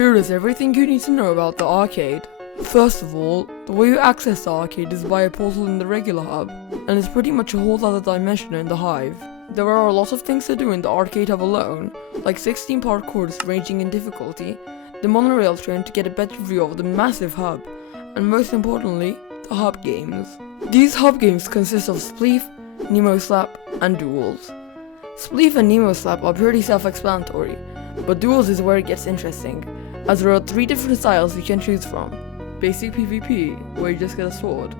Here is everything you need to know about the arcade. First of all, the way you access the arcade is by a portal in the regular hub, and it's pretty much a whole other dimension in the Hive. There are a lot of things to do in the arcade hub alone, like 16 parkours ranging in difficulty, the monorail train to get a better view of the massive hub, and most importantly, the hub games. These hub games consist of Spleef, Nemo Slap, and Duels. Spleef and Nemo Slap are pretty self-explanatory, but Duels is where it gets interesting, as there are 3 different styles you can choose from. Basic PvP, where you just get a sword,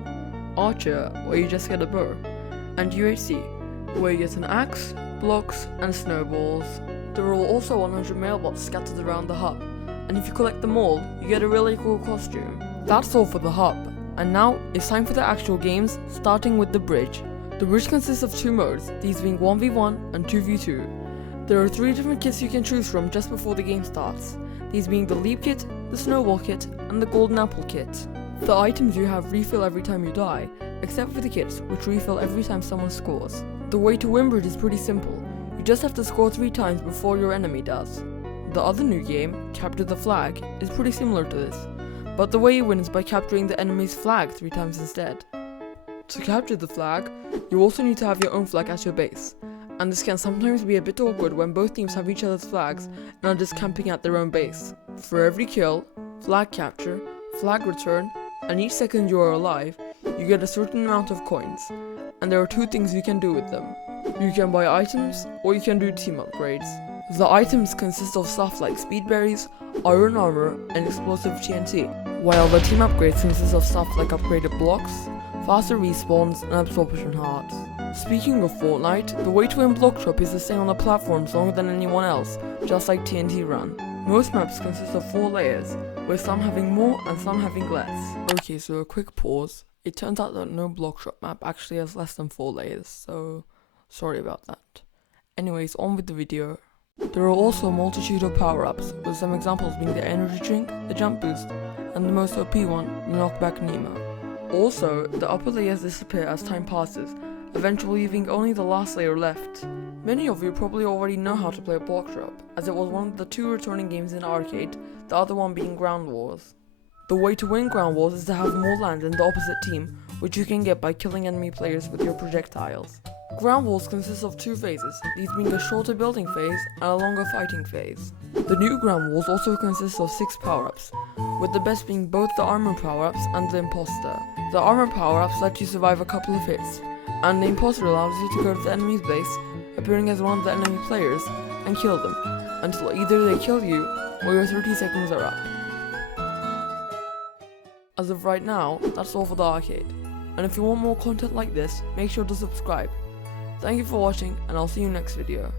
Archer, where you just get a bow, and UHC, where you get an axe, blocks, and snowballs. There are also 100 mailbots scattered around the hub, and if you collect them all, you get a really cool costume. That's all for the hub, and now it's time for the actual games, starting with the bridge. The bridge consists of 2 modes, these being 1v1 and 2v2. There are 3 different kits you can choose from just before the game starts, these being the Leap Kit, the Snowball Kit, and the Golden Apple Kit. The items you have refill every time you die, except for the kits, which refill every time someone scores. The way to win bridge is pretty simple, you just have to score 3 times before your enemy does. The other new game, Capture the Flag, is pretty similar to this, but the way you win is by capturing the enemy's flag 3 times instead. To capture the flag, you also need to have your own flag at your base, and this can sometimes be a bit awkward when both teams have each other's flags and are just camping at their own base. For every kill, flag capture, flag return, and each second you are alive, you get a certain amount of coins, and there are 2 things you can do with them. You can buy items, or you can do team upgrades. The items consist of stuff like speed berries, iron armor, and explosive TNT, while the team upgrades consist of stuff like upgraded blocks, faster respawns, and absorption hearts. Speaking of Fortnite, the way to win block drop is to stay on the platforms longer than anyone else, just like TNT Run. Most maps consist of 4 layers, with some having more and some having less. Okay, so a quick pause. It turns out that no block drop map actually has less than 4 layers, so sorry about that. Anyways, on with the video. There are also a multitude of power-ups, with some examples being the energy drink, the jump boost, and the most OP one, the knockback Nemo. Also, the upper layers disappear as time passes, eventually leaving only the last layer left. Many of you probably already know how to play block drop, as it was one of the 2 returning games in the arcade, the other one being Ground Wars. The way to win Ground Wars is to have more land than the opposite team, which you can get by killing enemy players with your projectiles. Ground Wars consists of 2 phases, these being a shorter building phase and a longer fighting phase. The new Ground Wars also consists of 6 power-ups, with the best being both the armor power-ups and the imposter. The armor power-ups let you survive a couple of hits, and the imposter allows you to go to the enemy's base, appearing as one of the enemy players, and kill them, until either they kill you, or your 30 seconds are up. As of right now, that's all for the arcade, and if you want more content like this, make sure to subscribe. Thank you for watching, and I'll see you next video.